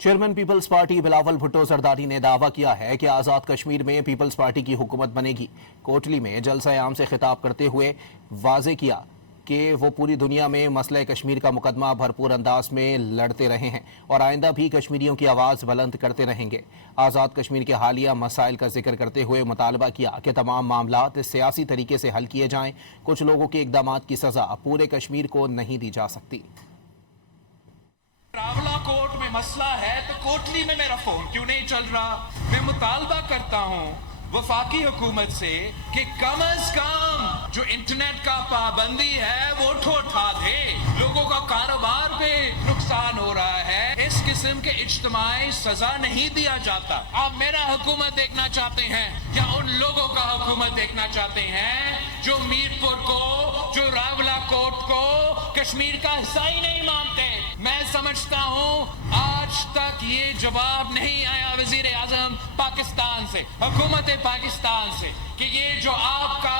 Chairman Peoples Party Bilawal Bhutto Zardari نے دعویٰ کیا ہے کہ آزاد کشمیر میں پیپلز پارٹی کی حکومت بنے گی۔ کوٹلی میں جلسہ عام سے خطاب کرتے ہوئے واضح کیا کہ وہ پوری دنیا میں مسئلہ کشمیر کا مقدمہ بھرپور انداز میں لڑتے رہے ہیں اور آئندہ بھی کشمیریوں کی آواز بلند کرتے رہیں گے۔ آزاد کشمیر کے حالیہ مسائل کا ذکر کرتے ہوئے مطالبہ کیا کہ تمام معاملات سیاسی طریقے سے حل کیے جائیں۔ کچھ لوگوں کے اقدامات کی سزا پورے کشمیر کو نہیں دی جا سکتی۔ راولہ کوٹ میں مسئلہ ہے تو کوٹلی میں میرا فون کیوں نہیں چل رہا؟ میں مطالبہ کرتا ہوں وفاقی حکومت سے کہ کم از کم جو انٹرنیٹ کا پابندی ہے وہ اٹھا دے۔ لوگوں کا کاروبار پہ نقصان ہو رہا ہے، اس قسم کے اجتماعی سزا نہیں دیا جاتا۔ آپ میرا حکومت دیکھنا چاہتے ہیں یا ان لوگوں کا حکومت دیکھنا چاہتے ہیں جو میر پور کو، جو راولہ کوٹ کو کشمیر کا حصہ ہی نہیں مانتے؟ میں سمجھتا ہوں آج تک یہ جواب نہیں آیا وزیر اعظم پاکستان سے، حکومت پاکستان سے، کہ یہ جو آپ کا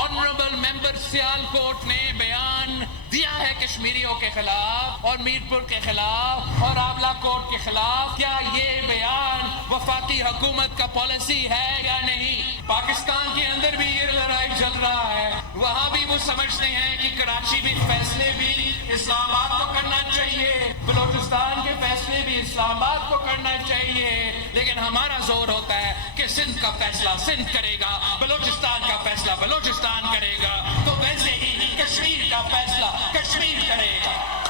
آنریبل ممبر سیال کوٹ نے بیان دیا ہے کشمیریوں کے خلاف اور میر پور کے خلاف اور راولہ کوٹ کے خلاف، کیا یہ بیان وفاقی حکومت کا پالیسی ہے یا نہیں؟ پاکستان کے اندر بھی یہ لڑائی چل رہا ہے، وہاں بھی وہ سمجھتے ہیں کہ کراچی بھی فیصلے بھی اسلام آباد کو کرنا چاہیے، بلوچستان کے فیصلے بھی اسلام آباد کو کرنا چاہیے، لیکن ہمارا زور ہوتا ہے کہ سندھ کا فیصلہ سندھ کرے گا، بلوچستان کا فیصلہ بلوچستان کرے گا، تو ویسے ہی کشمیر کا فیصلہ کشمیر کرے گا۔